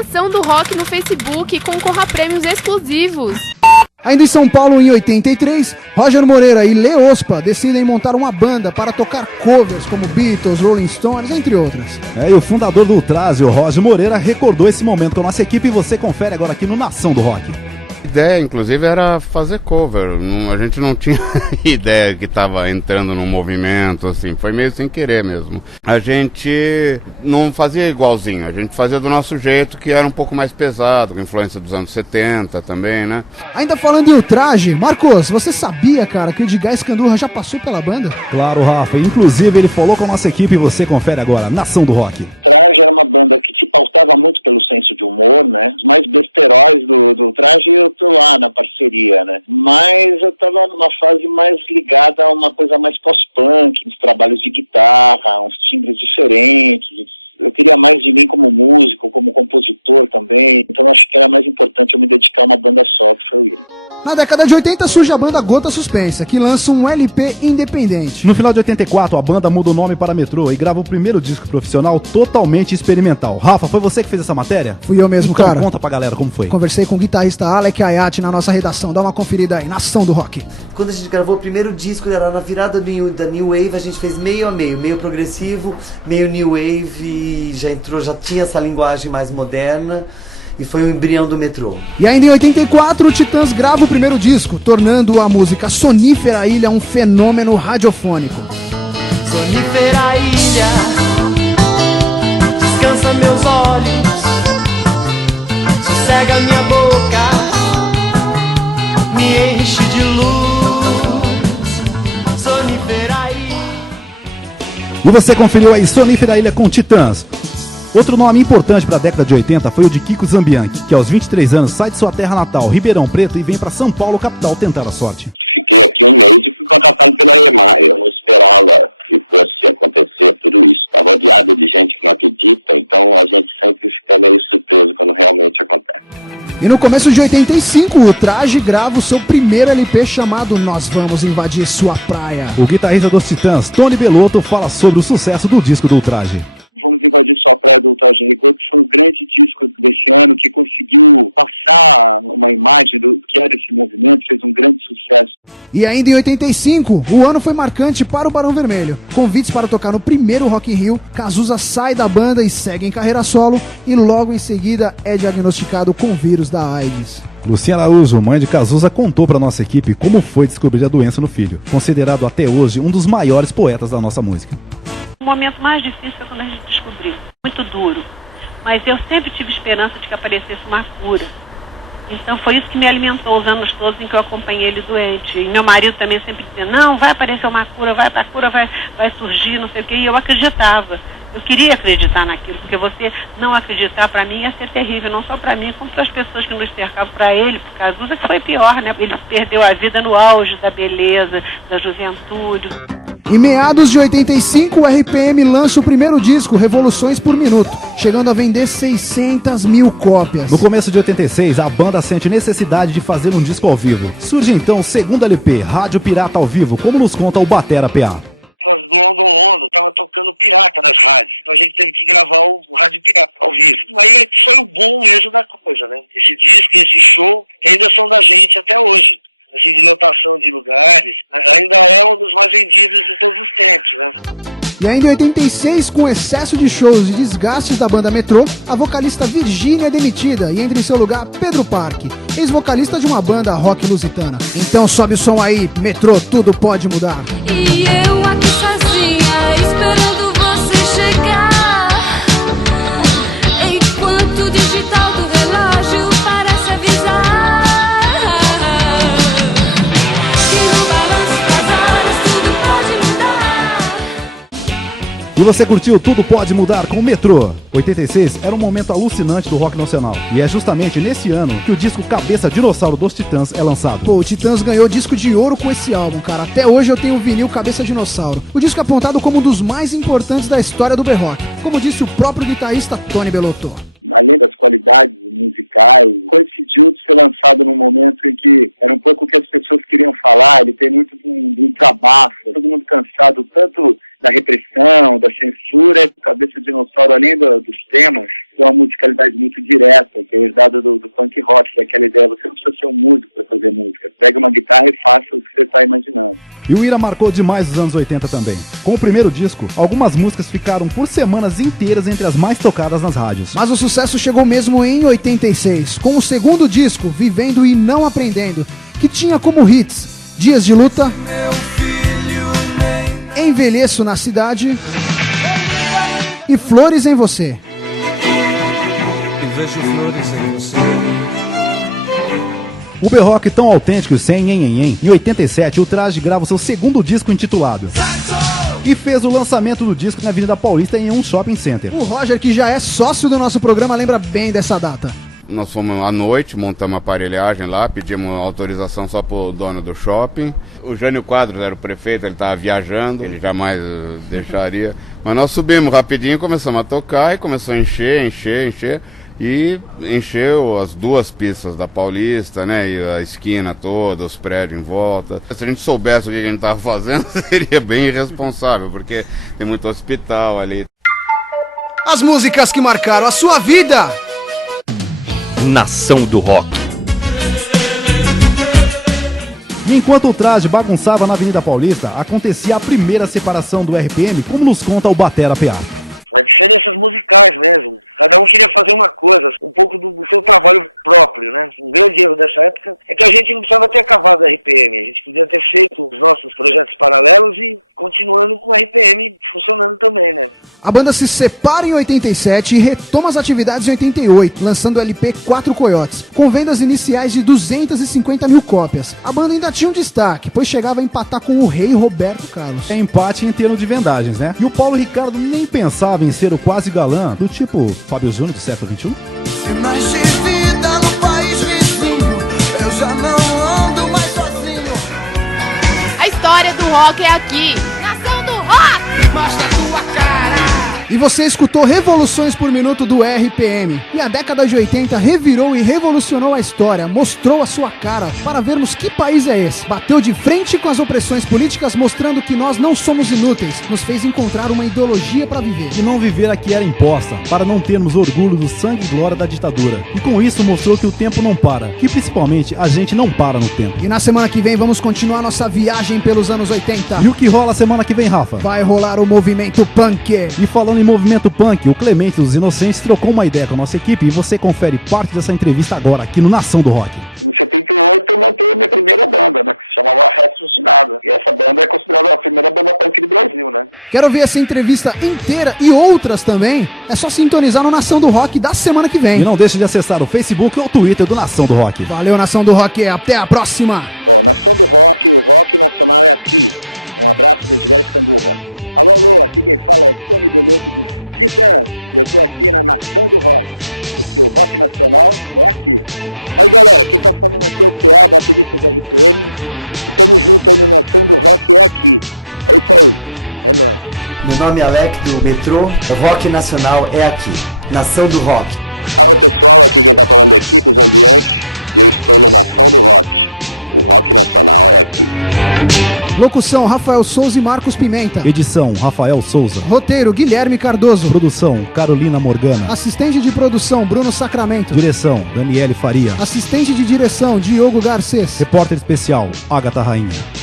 Nação do Rock no Facebook e concorra a prêmios exclusivos. Ainda em São Paulo, em 83, Roger Moreira e Lê Ospa decidem montar uma banda para tocar covers como Beatles, Rolling Stones, entre outras. E o fundador do Ultraje, o Roger Moreira, recordou esse momento com a nossa equipe e você confere agora aqui no Nação do Rock. A ideia, inclusive, era fazer cover. A gente não tinha ideia que estava entrando num movimento, assim. Foi meio sem querer mesmo. A gente não fazia igualzinho, a gente fazia do nosso jeito, que era um pouco mais pesado, com influência dos anos 70 também, né? Ainda falando em Ultraje, Marcos, você sabia, cara, que o Edgar Escandurra já passou pela banda? Claro, Rafa. Inclusive, ele falou com a nossa equipe e você confere agora, Nação do Rock. Na década de 80 surge a banda Gota Suspensa, que lança um LP independente. No final de 84, a banda muda o nome para Metrô e grava o primeiro disco profissional totalmente experimental. Rafa, foi você que fez essa matéria? Fui eu mesmo, então, cara. Conta pra galera como foi. Conversei com o guitarrista Alec Ayat na nossa redação. Dá uma conferida aí, Nação do Rock. Quando a gente gravou o primeiro disco, era na virada da New Wave, a gente fez meio a meio progressivo, meio New Wave, e já tinha essa linguagem mais moderna. E foi o embrião do Metrô. E ainda em 84, o Titãs grava o primeiro disco, tornando a música Sonífera Ilha um fenômeno radiofônico. Sonífera ilha, descansa meus olhos, sossega minha boca, me enche de luz. Sonífera ilha. E você conferiu aí Sonífera Ilha com Titãs. Outro nome importante para a década de 80 foi o de Kiko Zambianchi, que aos 23 anos sai de sua terra natal, Ribeirão Preto, e vem para São Paulo, capital, tentar a sorte. E no começo de 85, o Ultraje grava o seu primeiro LP chamado Nós Vamos Invadir Sua Praia. O guitarrista dos Titãs, Tony Bellotto, fala sobre o sucesso do disco do Ultraje. E ainda em 85, o ano foi marcante para o Barão Vermelho. Convites para tocar no primeiro Rock in Rio, Cazuza sai da banda e segue em carreira solo, e logo em seguida é diagnosticado com vírus da AIDS. Luciana Araújo, mãe de Cazuza, contou para nossa equipe como foi descobrir a doença no filho, considerado até hoje um dos maiores poetas da nossa música. O momento mais difícil foi quando a gente descobriu, muito duro, mas eu sempre tive esperança de que aparecesse uma cura. Então foi isso que me alimentou os anos todos em que eu acompanhei ele doente. E meu marido também sempre dizia, não, vai aparecer uma cura, a cura vai surgir, não sei o quê. E eu acreditava. Eu queria acreditar naquilo, porque você não acreditar para mim ia ser terrível, não só para mim, como para as pessoas que nos cercavam, para ele, por Cazuza, que foi pior, né? Ele perdeu a vida no auge da beleza, da juventude. Em meados de 85, o RPM lança o primeiro disco, Revoluções por Minuto, chegando a vender 600 mil cópias. No começo de 86, a banda sente necessidade de fazer um disco ao vivo. Surge então o segundo LP, Rádio Pirata ao Vivo, como nos conta o Batera PA. E ainda em 86, com excesso de shows e desgastes da banda Metrô, a vocalista Virgínia é demitida e entra em seu lugar Pedro Parque, ex-vocalista de uma banda rock lusitana. Então sobe o som aí, Metrô, tudo pode mudar. E eu aqui sozinha, esperando você chegar, enquanto o digital do relógio parece avisar que no balanço das horas tudo pode mudar. E você curtiu Tudo Pode Mudar com o Metrô. 86 era um momento alucinante do rock nacional. E é justamente nesse ano que o disco Cabeça Dinossauro dos Titãs é lançado. Pô, o Titãs ganhou disco de ouro com esse álbum, cara. Até hoje eu tenho o vinil Cabeça Dinossauro. O disco é apontado como um dos mais importantes da história do B-Rock, como disse o próprio guitarrista Tony Bellotto. E o Ira marcou demais os anos 80 também. Com o primeiro disco, algumas músicas ficaram por semanas inteiras entre as mais tocadas nas rádios. Mas o sucesso chegou mesmo em 86, com o segundo disco, Vivendo e Não Aprendendo, que tinha como hits Dias de Luta, Envelheço na Cidade e Flores em Você. E vejo flores em você. O B-Rock tão autêntico sem nhenhenhen. Em 87, o Traje grava o seu segundo disco intitulado e fez o lançamento do disco na Avenida Paulista em um shopping center. O Roger, que já é sócio do nosso programa, lembra bem dessa data. Nós fomos à noite, montamos a aparelhagem lá, pedimos autorização só pro dono do shopping. O Jânio Quadros era o prefeito, ele estava viajando, ele jamais deixaria. Mas nós subimos rapidinho, começamos a tocar e começou a encher. E encheu as duas pistas da Paulista, né, e a esquina toda, os prédios em volta. Se a gente soubesse o que a gente estava fazendo, seria bem irresponsável, porque tem muito hospital ali. As músicas que marcaram a sua vida. Nação do Rock. E enquanto o Traje bagunçava na Avenida Paulista, acontecia a primeira separação do RPM, como nos conta o Batera PA. A banda se separa em 87 e retoma as atividades em 88, lançando o LP Quatro Coiotes, com vendas iniciais de 250 mil cópias. A banda ainda tinha um destaque, pois chegava a empatar com o rei Roberto Carlos. É empate em termos de vendagens, né? E o Paulo Ricardo nem pensava em ser o quase galã, do tipo Fábio Júnior do século XXI. Sinais de vida no país vizinho, eu já não ando mais sozinho. A história do rock é aqui. Nação do Rock! Mostra tua cara. E você escutou Revoluções por Minuto do RPM. E a década de 80 revirou e revolucionou a história, mostrou a sua cara para vermos que país é esse. Bateu de frente com as opressões políticas, mostrando que nós não somos inúteis. Nos fez encontrar uma ideologia para viver. E não viver a que era imposta, para não termos orgulho do sangue e glória da ditadura. E com isso mostrou que o tempo não para, e principalmente a gente não para no tempo. E na semana que vem vamos continuar nossa viagem pelos anos 80. E o que rola semana que vem, Rafa? Vai rolar o movimento punk. E falando em movimento punk, o Clemente dos Inocentes trocou uma ideia com a nossa equipe e você confere parte dessa entrevista agora aqui no Nação do Rock. Quero ver essa entrevista inteira e outras também? É só sintonizar no Nação do Rock da semana que vem. E não deixe de acessar o Facebook ou o Twitter do Nação do Rock. Valeu, Nação do Rock, até a próxima! Meu nome é Alec do Metrô, o Rock Nacional é aqui, Nação do Rock. Locução, Rafael Souza e Marcos Pimenta. Edição, Rafael Souza. Roteiro, Guilherme Cardoso. Produção, Carolina Morgana. Assistente de produção, Bruno Sacramento. Direção, Daniele Faria. Assistente de direção, Diogo Garcês. Repórter especial, Agatha Rainha.